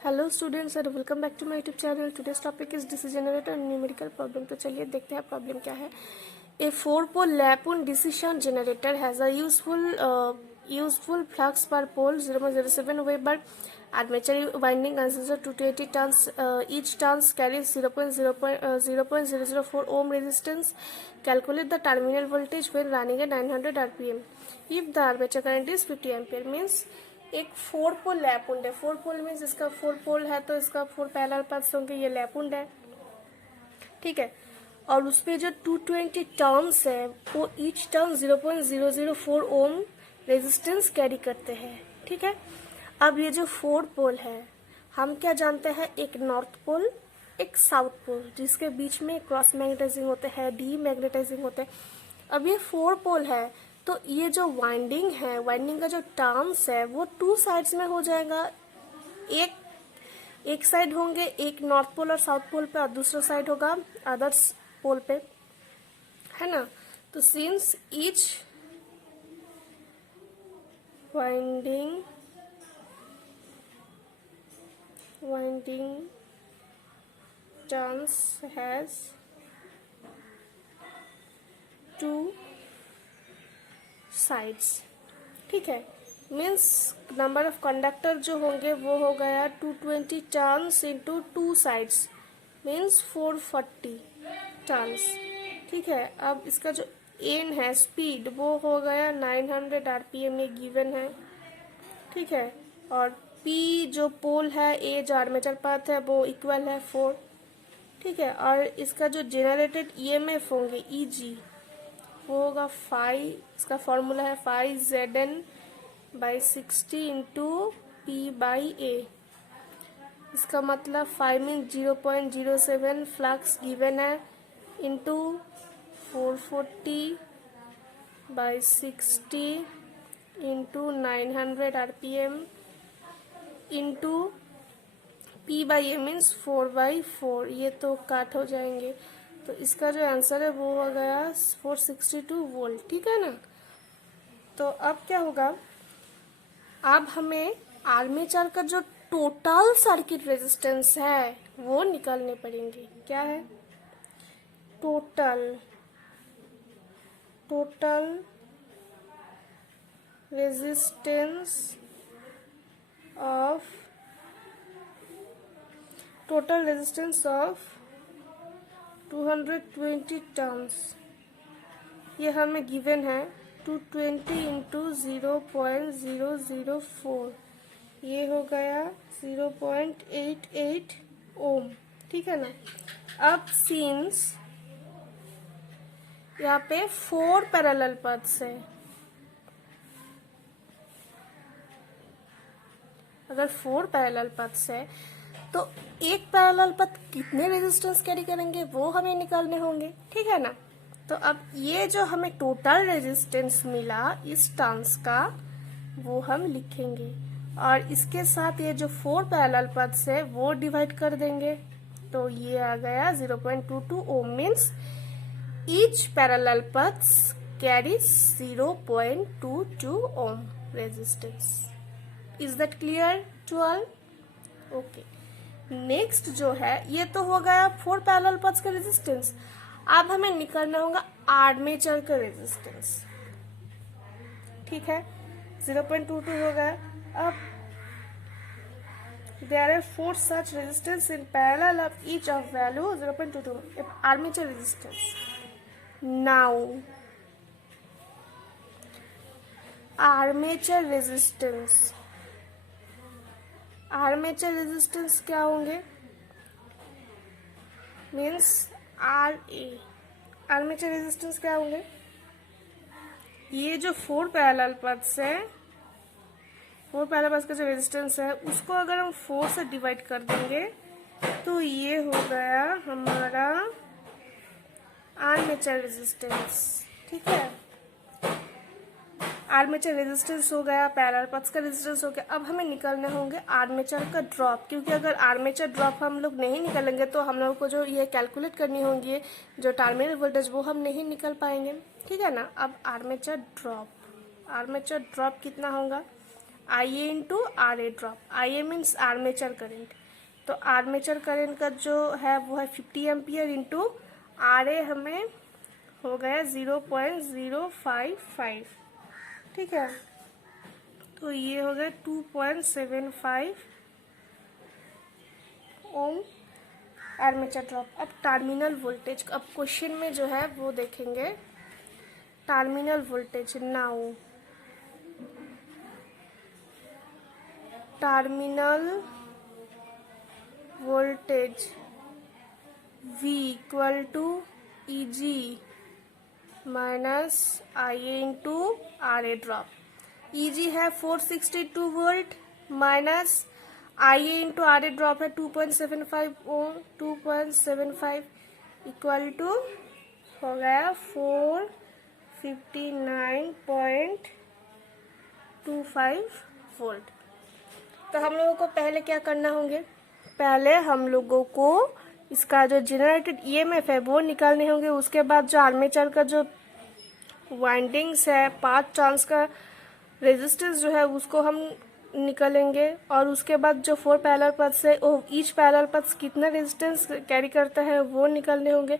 Hello students and welcome back to my YouTube channel. Today's topic is DC generator and numerical problem. तो चलिए देखते हैं problem क्या है। A 4-pole lap wound decision generator has a useful flux per pole 0.07 weber armature winding consists of 280 turns. Each turns carries 0.004 ohm resistance. Calculate the terminal voltage when running at 900 rpm. If the armature current is 50 ampere, means एक 4-pole लैपुंड है। 4-pole means इसका 4 पोल है तो इसका 4 parallel paths होंगे, ये लैपुंड है, ठीक है। और उस पे जो 220 टर्न्स है वो each turn 0.004 ohm resistance carry करते हैं, ठीक है। अब ये जो 4 पोल है हम क्या जानते हैं, एक नॉर्थ पोल एक साउथ पोल, जिसके बीच में क्रॉस मैग्नेटाइजिंग होते हैं, डी मैग्नेटाइजिंग होते हैं। अब ये 4 पोल है तो ये जो वाइंडिंग है, वाइंडिंग का जो टर्न्स है वो 2 साइड्स में हो जाएगा। एक साइड होंगे, एक नॉर्थ पोल और साउथ पोल पे, और दूसरा साइड होगा अदर्स पोल पे, है ना। तो since each winding turns has 2 sides, ठीक है। मीन्स नंबर ऑफ कंडक्टर जो होंगे वो हो गया 220 turns into 2 sides means 440 turns, ठीक है। अब इसका जो एन है स्पीड वो हो गया 900 आरपीएम, ये गिवन है, ठीक है। और पी जो पोल है, ए जो आर्मेचर पाथ है वो इक्वल है 4, ठीक है। और इसका जो जेनरेटेड ईएमएफ होंगे ईजी वो होगा 5, इसका फॉर्मूला है 5Zn/60 इंटू पी बाई ए। इसका मतलब 5 मीन 0.07 फ्लक्स गिवन है into 440/60 into 900 RPM into P by A means 4/4, ये तो काट हो जाएंगे। तो इसका जो आंसर है वो हो गया 462 वोल्ट, ठीक है ना। तो अब क्या होगा, अब हमें आर्मेचर का जो टोटल सर्किट रेजिस्टेंस है वो निकालने पड़ेंगे। क्या है, टोटल रेजिस्टेंस ऑफ 220 टर्न्स, ये हमें गिवन है 220 इंटू 0.004, ये हो गया 0.88 ओम, ठीक है ना। अब सिंस यहाँ पे 4 पैरेलल पाथ्स है, अगर 4 पैरेलल पाथ्स है तो एक पैरेलल पाथ कितने रेजिस्टेंस कैरी करेंगे वो हमें निकालने होंगे, ठीक है ना। तो अब ये जो हमें टोटल रेजिस्टेंस मिला इस टर्न्स का वो हम लिखेंगे, और इसके साथ ये जो 4 पैरेलल पाथ्स है वो डिवाइड कर देंगे, तो ये आ गया 0.22 ohm, means each parallel paths carry 0.22 ohm resistance. Is that clear to all? Okay. Next जो है ये तो हो गया 4 पैरेलल पाथ्स का रेजिस्टेंस। अब हमें निकालना होगा आर्मेचर का रेजिस्टेंस, ठीक है। 0.22 हो गया। अब there are 4 such resistance in parallel of each of value 0.22 armature resistance. Now armature resistance क्या होंगे, means R A. Armature resistance क्या होंगे, ये जो 4 पैरेलल पाथ्स है, 4 पैरेलल पाथ्स का जो रेजिस्टेंस है उसको अगर हम 4 से डिवाइड कर देंगे तो ये हो गया हमारा आर्मेचर रेजिस्टेंस, ठीक है। आर्मेचर रेजिस्टेंस हो गया, पैरेलल पाथ्स का रेजिस्टेंस हो गया। अब हमें निकालने होंगे आर्मेचर का ड्रॉप, क्योंकि अगर आर्मेचर ड्रॉप हम लोग नहीं निकालेंगे तो हम लोग को जो ये कैलकुलेट करनी होंगी जो टर्मिनल वोल्टेज वो हम नहीं निकाल पाएंगे, ठीक है ना। अब आर्मेचर ड्रॉप कितना होगा, I A into R A drop. I A means armature current, तो आर्मेचर करंट का जो है वो है 50 एम्पियर इंटू आर ए हमें हो गया 0.055, ठीक है। तो ये हो गया 2.75 ओम आर्मेचर ड्रॉप। अब टर्मिनल वोल्टेज, अब क्वेश्चन में जो है वो देखेंगे terminal voltage. Now terminal voltage V equal to E G minus I A into R A drop. E G है 462 volt minus I A into R A drop है 2.75 ओम। 2.75 equal to हो गया 459.25 वोल्ट। तो हम लोगों को पहले क्या करना होंगे, पहले हम लोगों को इसका जो जनरेटेड ईएमएफ है वो निकालने होंगे। उसके बाद जो आर्मेचर का जो वाइंडिंग्स है, पाथ टर्न्स का रेजिस्टेंस जो है उसको हम निकालेंगे। और उसके बाद जो 4 पैरेलल पथ्स है, ईच पैरेलल पथ कितना रेजिस्टेंस कैरी करता है वो निकालने होंगे।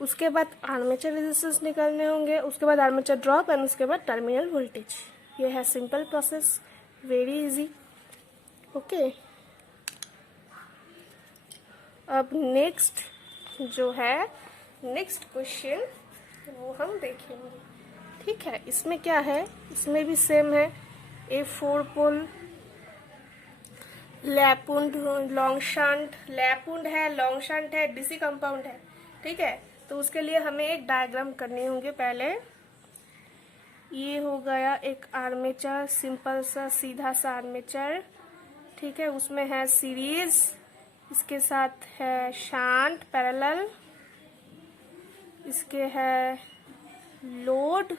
उसके बाद आर्मेचर रेजिस्टेंस निकालने होंगे, उसके बाद आर्मेचर ड्रॉप एंड उसके बाद टर्मिनल वोल्टेज। ये है simple process, very easy. Okay, अब नेक्स्ट जो है नेक्स्ट क्वेश्चन वो हम देखेंगे, ठीक है। इसमें क्या है, इसमें भी सेम है। ए 4 पोल लैपुंड लॉन्ग शंट, लैपुंड है, लॉन्ग शंट है, डीसी कंपाउंड है, ठीक है। तो उसके लिए हमें एक डायग्राम करने होंगे। पहले ये हो गया एक आर्मेचर, सिंपल सा सीधा सा आर्मेचर, ठीक है। उसमें है सीरीज, इसके साथ है शंट पैरेलल, इसके है लोड,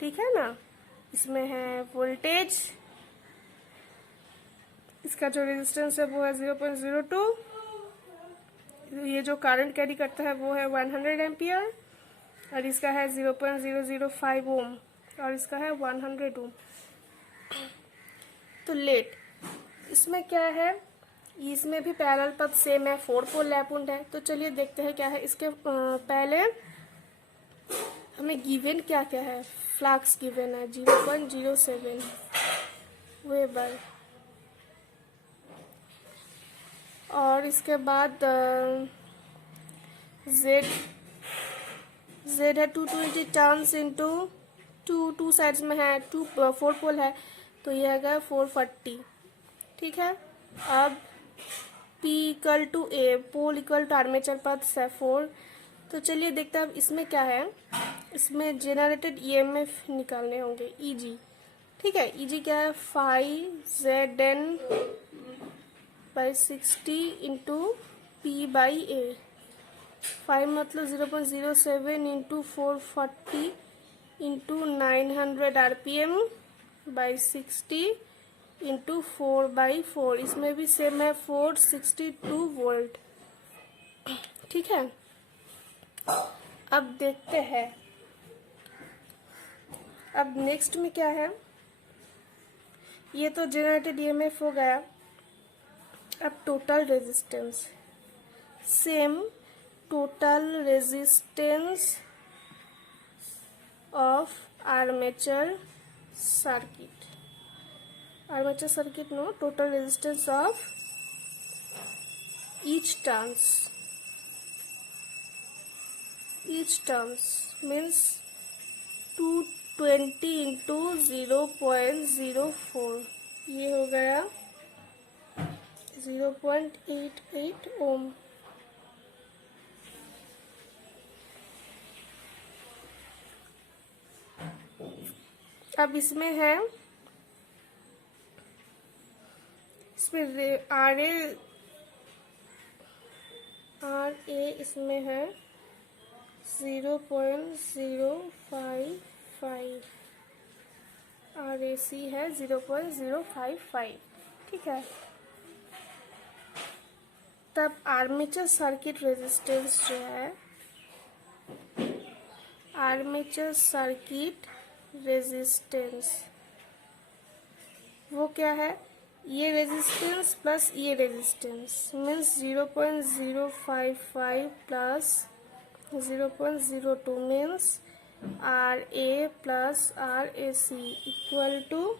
ठीक है ना। इसमें है वोल्टेज, इसका जो रेजिस्टेंस है वो है 0.02। ये जो करंट कैरी करता है वो है 100 एम्पियर और इसका है 0.005 ओम और इसका है 100 ओम। तो लेट इसमें क्या है, इसमें भी पैरेलल पथ सेम है, 4 पोल लैपुंड है। तो चलिए देखते हैं क्या है। इसके पहले हमें गिवन क्या क्या है, फ्लक्स गिवन है 0.07 वेबर, और इसके बाद जेड है 220 टर्न्स इंटू टू साइड्स में है, 4 पोल है तो ये है 440, ठीक है। अब P equal to A, pole equal to armature path है 4। तो चलिए देखते हैं अब इसमें क्या है। इसमें जेनरेटेड ईएमएफ निकालने होंगे, EG, ठीक है। EG क्या है 5Zn by 60 into P by A. 5 मतलब 0.07 into 440 into 900 RPM by 60 into 4/4। इसमें भी सेम है 462 वोल्ट, ठीक है। अब देखते हैं, अब नेक्स्ट में क्या है। ये तो जनरेटेड ईएमएफ हो गया। अब total resistance, same total resistance of armature circuit, armature circuit no, total resistance of each turns means 220 into 0.04, ये हो गया 0.88 ओम। अब इसमें है, इसमें आर ए इसमें है 0.055, RAC है 0.055, ठीक है। तब आर्मेचर सर्किट रेजिस्टेंस जो है, आर्मेचर सर्किट रेजिस्टेंस वो क्या है, ये रेजिस्टेंस प्लस ये resistance means 0.055 plus 0.02 means R A plus R A C equal to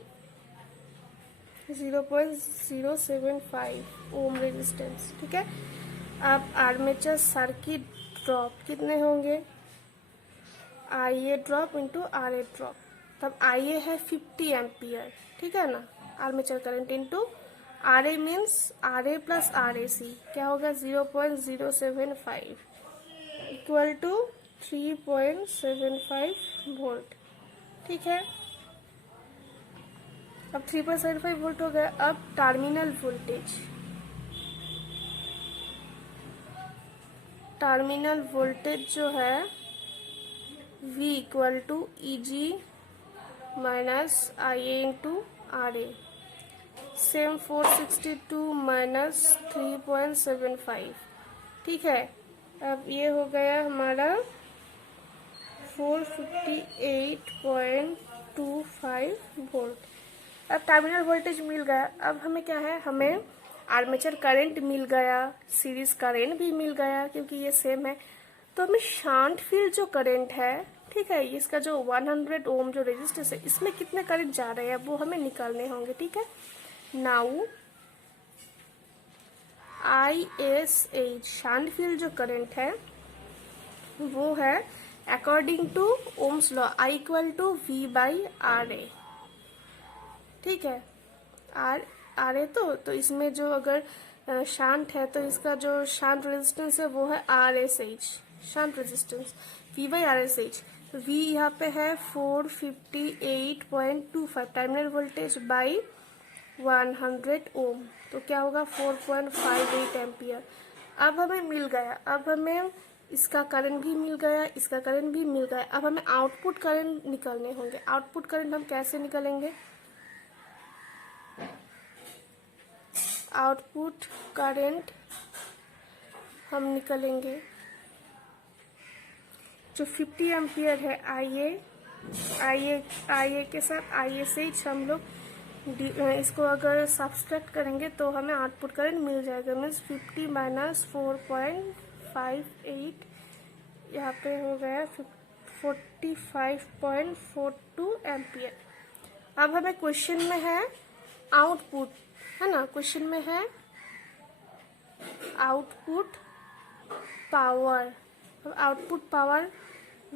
0.075 ohm resistance. ठीक है, अब आर्मेचर सर्किट ड्रॉप कितने होंगे, I A drop into R A drop. तब आई ए है 50 एम्पियर, ठीक है ना, armature current into R A means R A plus R A C क्या होगा 0.075 इक्वल टू 3.75 वोल्ट। ठीक है, अब 3.75 वोल्ट हो गया। अब टर्मिनल वोल्टेज, टर्मिनल वोल्टेज जो है V equal to E G minus I A into R A, same 462 minus 3.75। ठीक है, अब ये हो गया हमारा 458.25 वोल्ट। अब टर्मिनल वोल्टेज मिल गया। अब हमें क्या है, हमें आर्मेचर करंट मिल गया, सीरीज करंट भी मिल गया क्योंकि ये सेम है। तो हमें शांट फील्ड जो करंट है, ठीक है, इसका जो 100 ओम जो रेजिस्टेंस है इसमें कितने करंट जा रहे हैं वो हमें निकालने होंगे। ठीक है, now I S H shunt field जो करंट है वो है according to Ohm's law I equal to V by R A. ठीक है, आर ए तो इसमें जो अगर शांत है तो इसका जो शांत रेजिस्टेंस है वो है R S H, shunt resistance V by R S H. V यहाँ पे है 458.25 टर्मिनल वोल्टेज बाई 100 ओम, तो क्या होगा 4.58 एम्पियर। अब हमें मिल गया, अब हमें इसका करंट भी मिल गया, इसका करंट भी मिल गया। अब हमें आउटपुट करंट निकालने होंगे। आउटपुट करंट हम कैसे निकालेंगे, आउटपुट करंट हम निकालेंगे जो 50 एम्पियर है आई ए के साथ आई ए से हम लोग इसको अगर सब्सट्रैक्ट करेंगे तो हमें आउटपुट करंट मिल जाएगा। मीन्स 50 माइनस 4.58 यहाँ पे हो गया 45.42 एम्पियर। अब हमें क्वेश्चन में है आउटपुट, है ना, क्वेश्चन में है आउटपुट पावर। अब आउटपुट पावर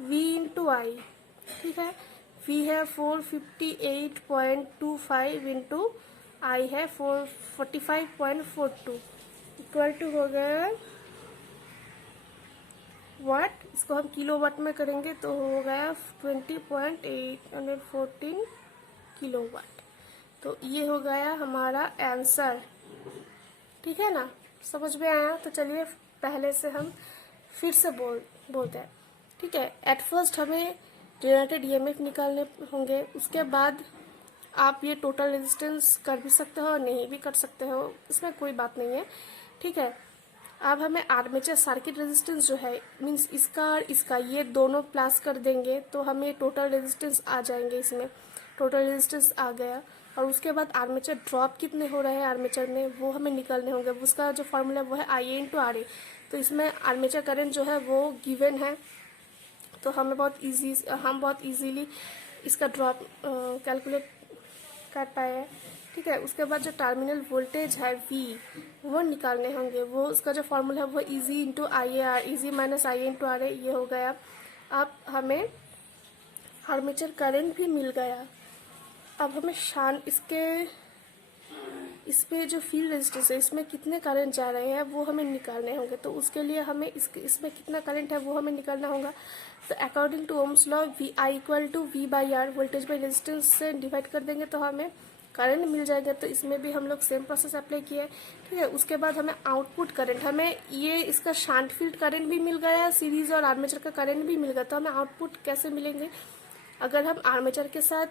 V इंटू आई, ठीक है, V है 458.25 इंटू आई है 445.42 इक्वल टू हो गया वाट। इसको हम किलो वाट में करेंगे तो हो गया 20.814 किलो वाट। तो ये हो गया हमारा आंसर। ठीक है ना, समझ में आया। तो चलिए पहले से हम फिर से बोलते हैं। ठीक है, एट फर्स्ट हमें जनरेटेड ईएमएफ निकालने होंगे, उसके बाद आप ये टोटल रेजिस्टेंस कर भी सकते हो और नहीं भी कर सकते हो, इसमें कोई बात नहीं है। ठीक है, अब हमें आर्मेचर सर्किट रेजिस्टेंस जो है मीन्स इसका और इसका ये दोनों प्लस कर देंगे तो हमें टोटल रेजिस्टेंस आ जाएंगे। इसमें टोटल रेजिस्टेंस आ गया और उसके बाद आर्मेचर ड्रॉप कितने हो रहे हैं आर्मेचर में वो हमें निकालने होंगे। उसका जो फॉर्मूला वो है आई ए इंटू आर ए। तो इसमें आर्मेचर करंट जो है वो गिवन है, तो हम बहुत इजीली इसका ड्रॉप कैलकुलेट कर पाए हैं। ठीक है, उसके बाद जो टर्मिनल वोल्टेज है V वो निकालने होंगे। वो उसका जो फॉर्मूला है वो E G into I A R, E G minus I A into R A, ये हो गया। अब हमें आर्मेचर करंट भी मिल गया। अब हमें इस पे जो फील्ड रेजिस्टेंस है इसमें कितने करंट जा रहे हैं वो हमें निकालने होंगे। तो उसके लिए हमें इसमें कितना करंट है वो हमें निकालना होगा। तो according to Ohm's law V I equal to V by R, voltage by resistance से डिवाइड कर देंगे तो हमें करंट मिल जाएगा। तो इसमें भी हम लोग सेम प्रोसेस अप्लाई किए। ठीक है, उसके बाद हमें आउटपुट करंट, हमें ये इसका शांट फील्ड करंट भी मिल गया, सीरीज और आर्मेचर का करंट भी मिल गया। तो हमें आउटपुट कैसे मिलेंगे, अगर हम आर्मेचर के साथ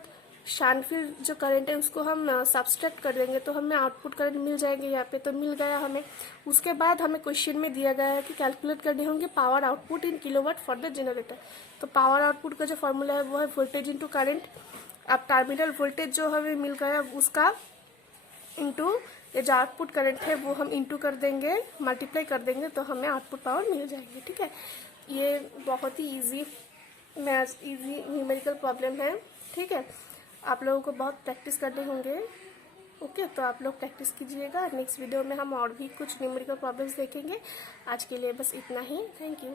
शांट फील्ड जो करंट है उसको हम सब्सट्रैक्ट कर देंगे तो हमें आउटपुट करंट मिल जाएंगे यहाँ पे। तो मिल गया हमें। उसके बाद हमें क्वेश्चन में दिया गया है कि कैलकुलेट करने होंगे power output in kilowatt for the generator. तो पावर आउटपुट का जो फॉर्मूला है वो है वोल्टेज इंटू करंट। अब टर्मिनल वोल्टेज जो हमें मिल गया उसका इंटू ये जो आउटपुट करंट है वो हम इंटू कर देंगे, मल्टीप्लाई कर देंगे, तो हमें आउटपुट पावर मिल जाएगी। ठीक है, ये बहुत ही इजी न्यूमेरिकल प्रॉब्लम है। ठीक है, आप लोगों को बहुत प्रैक्टिस करने होंगे। ओके, तो आप लोग प्रैक्टिस कीजिएगा। नेक्स्ट वीडियो में हम और भी कुछ न्यूमेरिकल प्रॉब्लम्स देखेंगे। आज के लिए बस इतना ही। Thank you.